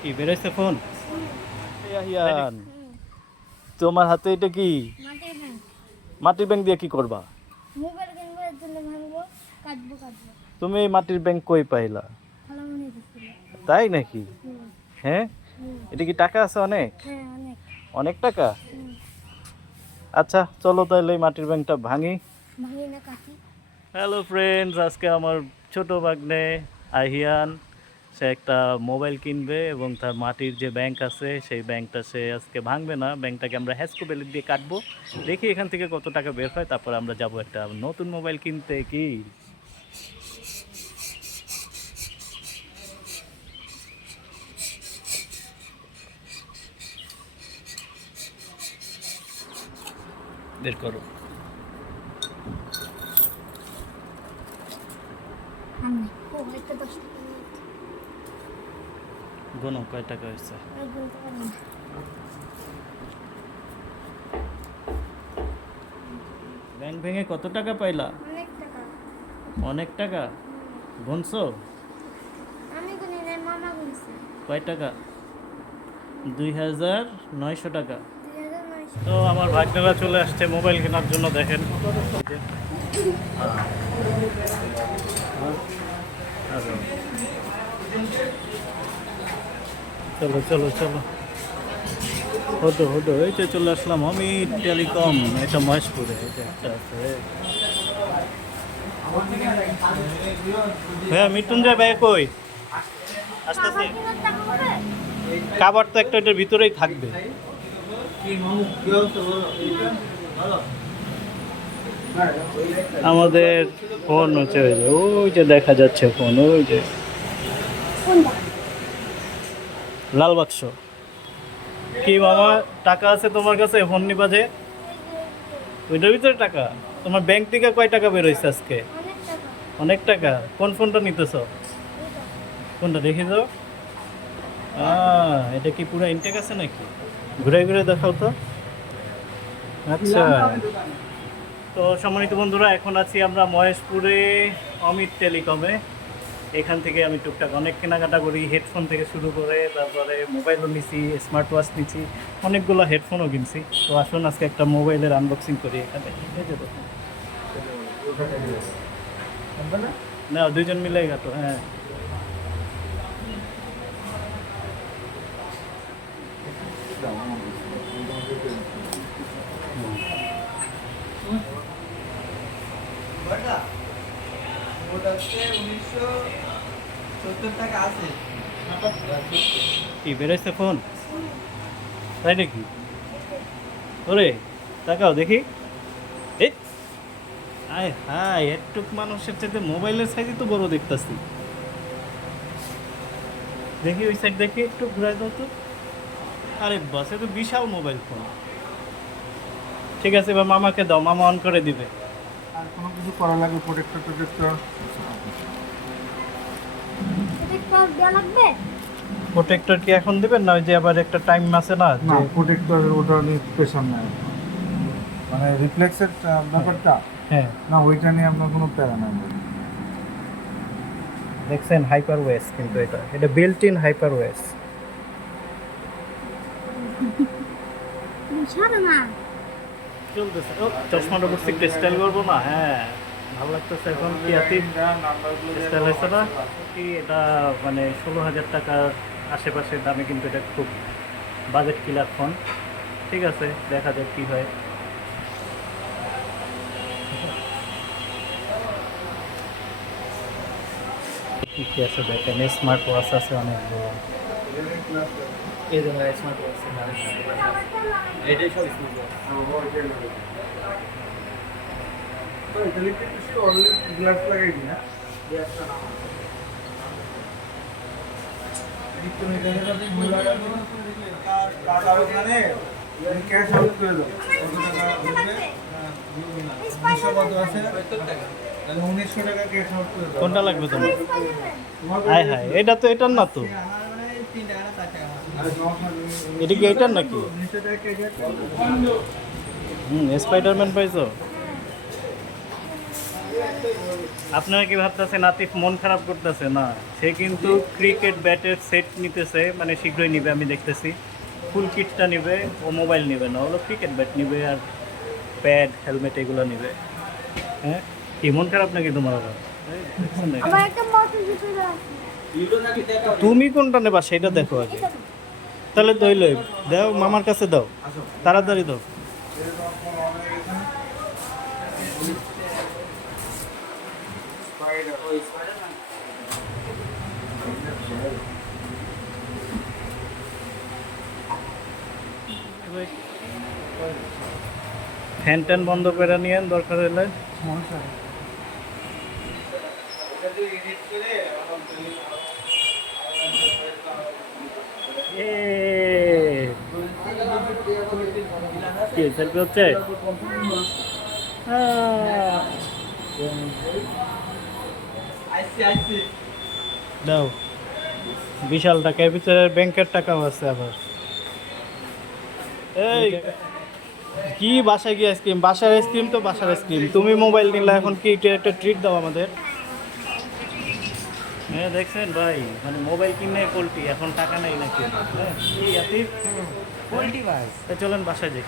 কি বেরোইছে ফোন? ইয়ান, তোমার হাতে এটা কি? মাটির ব্যাংক। মাটির ব্যাংক দিয়ে কি করবা? মোবাইল কিনবো, এর জন্য ভাঙবো, কাটবো। তুমি এই মাটির ব্যাংক কই পাইলা? খালামণি দিছিল। তাই নাকি? হুম, হ্যাঁ, হুম। এটা কি টাকা আছে অনেক? হ্যাঁ, অনেক। অনেক টাকা? হুম। আচ্ছা চলো তাহলে এই মাটির ব্যাংকটা ভাঙি। ভাঙি না কাটি। হ্যালো ফ্রেন্ডস, আজকে আমার ছোট ভাগ্নে আহিয়ান সে একটা মোবাইল কিনবে এবং তার মাটির যে ব্যাংক আছে সেই ব্যাংকটা সে আজকে ভাঙবে না, ব্যাংকটাকে আমরা হ্যাসকো বেলেট দিয়ে কাটবো। দেখি এখান থেকে কত টাকা বের হয়, তারপর আমরা যাব একটা নতুন মোবাইল কিনতে। কি বের করো? আমি ও একটা 10 টাকা নোট। গোনো কয় টাকা হয়েছে? আর বলতে পারি না। ব্যাংক ভেঙে কত টাকা পাইলা? অনেক টাকা। অনেক টাকা। গুনছো? আমি গুনি নাই, মামা গুনছে। কয় টাকা? 2,900 টাকা। 2900। তো আমার ভাগ্নেরা চলে আসছে মোবাইল কেনার জন্য। দেখেন, চলো চলো চলো, হতো হতো, এই তো চলে আসলাম অমিত টেলিকম। এটা মহেশপুরে, এটা একটা আছে। হ্যাঁ, মৃত্যুঞ্জয় ভাই কই? আসতেছি। কিনার টাকা হবে? কাবার তো একটা এটার ভিতরেই থাকবে। আমাদের ফোন হচ্ছে ওই যে, ওই যে দেখা যাচ্ছে ফোন, ওই যে কোনটা? লাল বাক্স। কি মামা, টাকা আছে তোমার কাছে? ফোন নিবা যে? ওইটার ভিতরে টাকা? তোমার ব্যাংক থেকে কয় টাকা বের হয়েছে আজকে? অনেক টাকা। অনেক টাকা। কোন ফোনটা নিতেছ? এইটা। কোনটা দেখে দাও। এটা কি পুরো ইনটেক আছে নাকি? ঘুরে ঘুরে দেখাও তো। আচ্ছা, তো সম্মানিত বন্ধুরা, এখন আছি আমরা মহেশপুরে অমিত টেলিকমে। এখান থেকে আমি টুকটাক অনেক কেনাকাটা করি, হেডফোন থেকে শুরু করে, তারপরে মোবাইলও নিছি, স্মার্ট ওয়াচ নিছি, অনেকগুলো হেডফোনও কিনছি। তো আসুন আজকে একটা মোবাইলের আনবক্সিং করি এখানে। এই যে দেখুন। না, দুইজন মিলে গেল। হ্যাঁ, কি বেরোচ্ছে ফোন? তাই নাকি? ওরে তাকাও দেখি। এই আয় হায়, একটুক মানুষের চাইতে মোবাইলের সাইজই তো বড় দেখতাছি। দেখি ওই সাইড, দেখি একটু ঘুরাই দাও তো। আরে বাস, এ তো বিশাল মোবাইল ফোন। ঠিক আছে, এবার মামাকে দাও, মামা অন করে দিবে। আর কোনো কিছু করা লাগবে? প্রোটেক্টর এটা দেওয়া লাগবে? প্রোটেক্টর কি এখন দিবেন, না ওই যে আবার একটা টাইম আছে না না, যে? প্রোটেক্টর ওটা নিয়ে প্রেশার নেই, মানে রিফ্লেক্সের ব্যাপারটা। হ্যাঁ, না, ওইটা নিয়ে আপনার কোনো প্যারা নাই। দেখছেন হাইপার ওয়েস, কিন্তু এটা এটা বিল্ট ইন হাইপার ওয়েস। ছাড়ো না। চলতেছে। ও, চশমাটা পড়ছি, একটু স্টাইল করবো না? হ্যাঁ, ভালো লাগতেছে এখন। কি আতিক স্টাইল হয়েছে না কি? এটা মানে 16,000 টাকার আশেপাশে দামে, কিন্তু এটা খুব বাজেট কিলার ফোন। ঠিক আছে, দেখা যাক কি হয়। কি কি আছে দেখেন, স্মার্ট ওয়াচ আছে অনেকগুলো। এই যে স্মার্ট ওয়াচ, এটাই সব স্মার্ট ওয়াচ। গ্লাস লাগাই দিনা। ক্যাশ আউট করে দাও। তাহলে 1900 টাকা ক্যাশ আউট করে দাও। কোনটা লাগবে তোমার? হায় হায়, এটা তো এটার না তো। এটা কি এটার নাকি? 1900 টাকা ক্যাশ আউট। স্পাইডারম্যান পাইছো? আপনারা কি ভাবতেছেন আতিফ মন খারাপ করতেছে? না, সে কিন্তু ক্রিকেট ব্যাটের সেট নিতেছে, মানে শীঘ্রই নিবে আমি দেখতেছি। ফুল কিটটা নিবে, ও মোবাইল নিবে না, হলো ক্রিকেট ব্যাট নিবে আর প্যাড হেলমেট এগুলো নিবে। হ্যাঁ, কি মন খারাপ নাকি তোমার আবার? এই, দেখছেন না? আবার একটা মোটর সাইকেল আছে। তুমি কোনটা নেবা সেটা দেখো আগে। এটা তাহলে দইলে দাও, মামার কাছে দাও, তাড়াতাড়ি দাও। ফ্যান ট্যান বন্ধ করে নিয়েন দরকার হলে। কি সেলফি হচ্ছে? দাও, বিশাল টাকা, ভিতরে ব্যাংকের টাকাও আছে আবার। এই কি বাসায় গিয়ে আইসক্রিম? বাসার আইসক্রিম তো বাসার আইসক্রিম, তুমি মোবাইল নিলে এখন কি এটা একটা ট্রিট দাও আমাদের। হ্যাঁ দেখছেন ভাই, মানে মোবাইল কিনে পোল্ট্রি, এখন টাকা নেই নাকি? হ্যাঁ কি আতিফ, পোল্ট্রি ভাই চলেন বাসায় যাই।